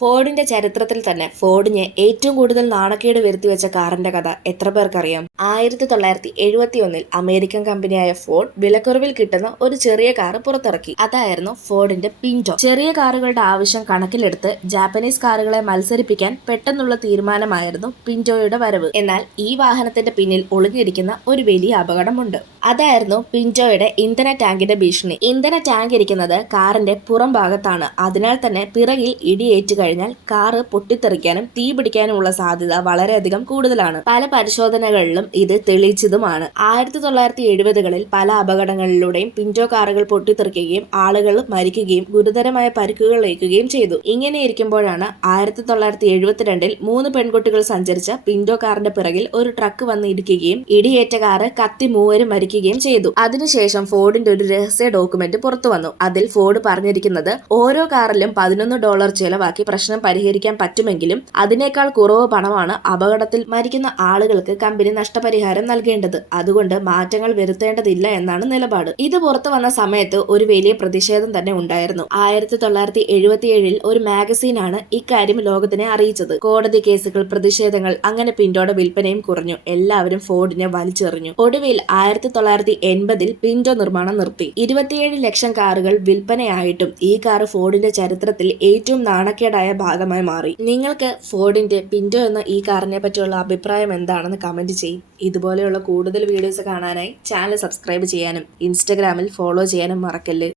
ഫോർഡിന്റെ ചരിത്രത്തിൽ തന്നെ ഫോർഡിന് ഏറ്റവും കൂടുതൽ നാണക്കേട് വരുത്തിവെച്ച കാറിന്റെ കഥ എത്ര പേർക്കറിയാം? 1971 അമേരിക്കൻ കമ്പനിയായ ഫോർഡ് വിലക്കുറവിൽ കിട്ടുന്ന ഒരു ചെറിയ കാറ് പുറത്തിറക്കി. അതായിരുന്നു ഫോർഡിന്റെ പിന്റോ. ചെറിയ കാറുകളുടെ ആവശ്യം കണക്കിലെടുത്ത് ജാപ്പനീസ് കാറുകളെ മത്സരിപ്പിക്കാൻ പെട്ടെന്നുള്ള തീരുമാനമായിരുന്നു പിന്റോയുടെ വരവ്. എന്നാൽ ഈ വാഹനത്തിന്റെ പിന്നിൽ ഒളിഞ്ഞിരിക്കുന്ന ഒരു വലിയ അപകടമുണ്ട്. അതായിരുന്നു പിന്റോയുടെ ഇന്ധന ടാങ്കിന്റെ ഭീഷണി. ഇന്ധന ടാങ്ക് ഇരിക്കുന്നത് കാറിന്റെ പുറം ഭാഗത്താണ്. അതിനാൽ തന്നെ പിറകിൽ ഇടിയേറ്റ് കഴിഞ്ഞാൽ കാറ് പൊട്ടിത്തെറിക്കാനും തീപിടിക്കാനുമുള്ള സാധ്യത വളരെയധികം കൂടുതലാണ്. പല പരിശോധനകളിലും ഇത് തെളിയിച്ചതുമാണ്. 1970കളിൽ പല അപകടങ്ങളിലൂടെയും പിന്റോ കാറുകൾ പൊട്ടിത്തെറിക്കുകയും ആളുകൾ മരിക്കുകയും ഗുരുതരമായ പരിക്കുകൾ ഏൽക്കുകയും ചെയ്തു. ഇങ്ങനെയിരിക്കുമ്പോഴാണ് 1972 3 പെൺകുട്ടികൾ സഞ്ചരിച്ച പിന്റോ കാറിന്റെ പിറകിൽ ഒരു ട്രക്ക് വന്ന് ഇടിക്കുകയും ഇടിയേറ്റ കാറ് കത്തി മൂവരും മരിക്കുകയും ചെയ്തു. അതിനുശേഷം ഫോർഡിന്റെ ഒരു രഹസ്യ ഡോക്യുമെന്റ് പുറത്തു വന്നു. അതിൽ ഫോർഡ് പറഞ്ഞിരിക്കുന്നത് ഓരോ കാറിലും $11 ചെലവാക്കി പ്രശ്നം പരിഹരിക്കാൻ പറ്റുമെങ്കിലും അതിനേക്കാൾ കുറവ് പണമാണ് അപകടത്തിൽ മരിക്കുന്ന ആളുകൾക്ക് കമ്പനി നഷ്ടപരിഹാരം നൽകേണ്ടത്. അതുകൊണ്ട് മാറ്റങ്ങൾ വരുത്തേണ്ടതില്ല എന്നാണ് നിലപാട്. ഇത് പുറത്തു വന്ന സമയത്ത് ഒരു വലിയ പ്രതിഷേധം തന്നെ ഉണ്ടായിരുന്നു. 1977 ഒരു മാഗസീനാണ് ഇക്കാര്യം ലോകത്തിനെ അറിയിച്ചത്. കോടതി കേസുകൾ, പ്രതിഷേധങ്ങൾ, അങ്ങനെ പിന്റോയുടെ വിൽപ്പനയും കുറഞ്ഞു. എല്ലാവരും ഫോർഡിനെ വലിച്ചെറിഞ്ഞു. ഒടുവിൽ 1980 പിന്റോ നിർമ്മാണം നിർത്തി. 27 ലക്ഷം കാറുകൾ വിൽപ്പനയായിട്ടും ഈ കാർ ഫോർഡിന്റെ ചരിത്രത്തിൽ ഏറ്റവും നാണക്കേടായ ഭാഗമായി മാറി. നിങ്ങൾക്ക് ഫോർഡിന്റെ പിന്റോ എന്ന ഈ കാറിനെ പറ്റിയുള്ള അഭിപ്രായം എന്താണെന്ന് കമന്റ് ചെയ്യും. ഇതുപോലെയുള്ള കൂടുതൽ വീഡിയോസ് കാണാനായി ചാനൽ സബ്സ്ക്രൈബ് ചെയ്യാനും ഇൻസ്റ്റഗ്രാമിൽ ഫോളോ ചെയ്യാനും മറക്കല്ല്.